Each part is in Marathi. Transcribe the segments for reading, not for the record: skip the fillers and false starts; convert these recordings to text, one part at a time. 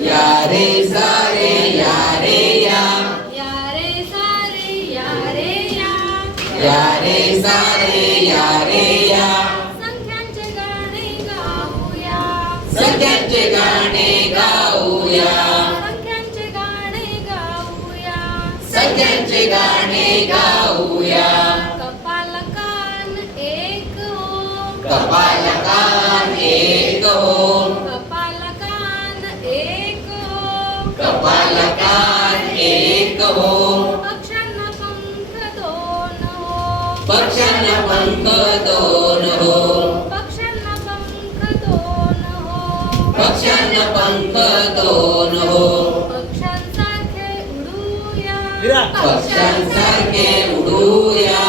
या रे सारे या रे या, या रे सारे या रे या, या रे सारे या रे या. संख्यांचे गाणे गाऊया, संख्यांचे गाणे गाऊया, संख्यांचे गाणे गाऊया, संख्यांचे गाणे गाऊया. कपाल कान एक हो, कपाल कान एक हो, कपाल कान एक हो, कपाल कान एक हो. पक्ष्यांना पंख दोन हो, पक्ष्यांना पंख दोन हो, पक्ष्यांना पंख दोन हो, पक्ष्यांना पंख दोन हो. पक्ष्यांसारखे उडूया, पक्ष्यांसारखे उडूया,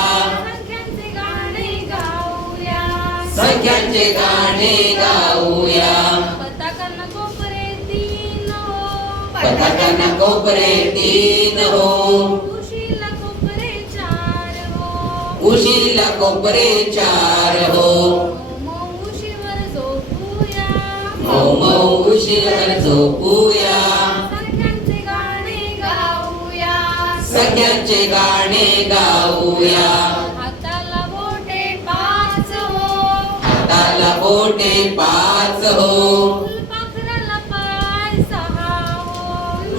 संख्यांचे गाणे गाऊया, संख्यांचे गाणे गाऊया. पताकांना कोपरे तीन हो, पताकांना कोपरे तीन हो, उशीला कोपरे चार हो, उशीला कोपरे चार हो. मऊ उशीवर झोपूया, मऊ मऊ उशीवर झोपूया, संख्यांचे गाणे गाऊया, संख्यांचे गाणे गाऊया. हाताला बोटे पाच हो, हाताला बोटे पाच हो, फुलपाखराला पाय सहा हो,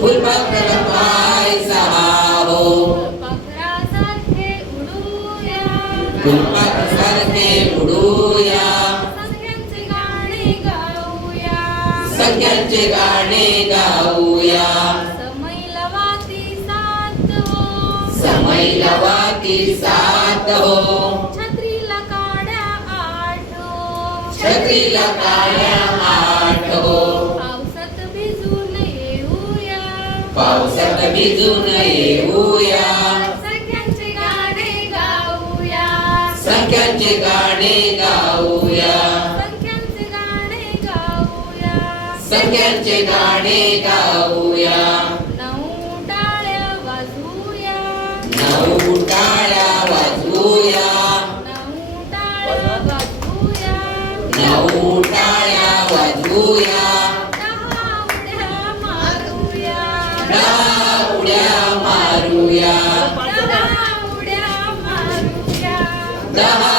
फुलपाखराला पाय सहा हो. फुलपाखरासारखे उडूया, फुलपाखरासारखे उडूया, संख्यांचे गाणे गाऊया, संख्यांचे गाणे गाऊया. समैलवाती सात हो, समैलवाती सात हो, छत्रीला काड्या आठ हो, छत्रीला काड्या आठ हो. पावसात भिजून येऊया, पावसात भिजून येऊया, संख्यांचे गाणे गाऊया, संख्यांचे गाणे गाऊया, संख्यांचे गाणे गाऊया, संख्यांचे गाणे गाऊया. नऊ टाळ्या वाजवूया, नऊ टाळ्या वाजवूया, नऊ टाळ्या वाजवूया, नऊ टाळ्या वाजवूया. दहा उड्या मारूया, दहा उड्या मारूया, दहा उड्या मारूया, दहा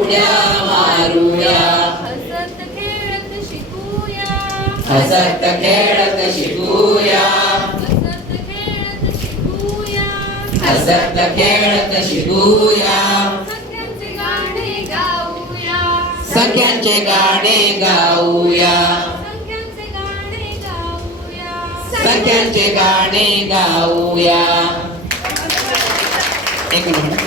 उड्या मारूया. हसत खेळत शिकूया, हसत खेळत शिकूया, हसत खेळत शिकूया, हसत खेळत शिकूया. संख्यांचे गाणे गाऊया, संख्यांचे गाणे गाऊया, संख्यांचे गाणे गाऊया, संख्यांचे गाणे गाऊया. एक मिनिट.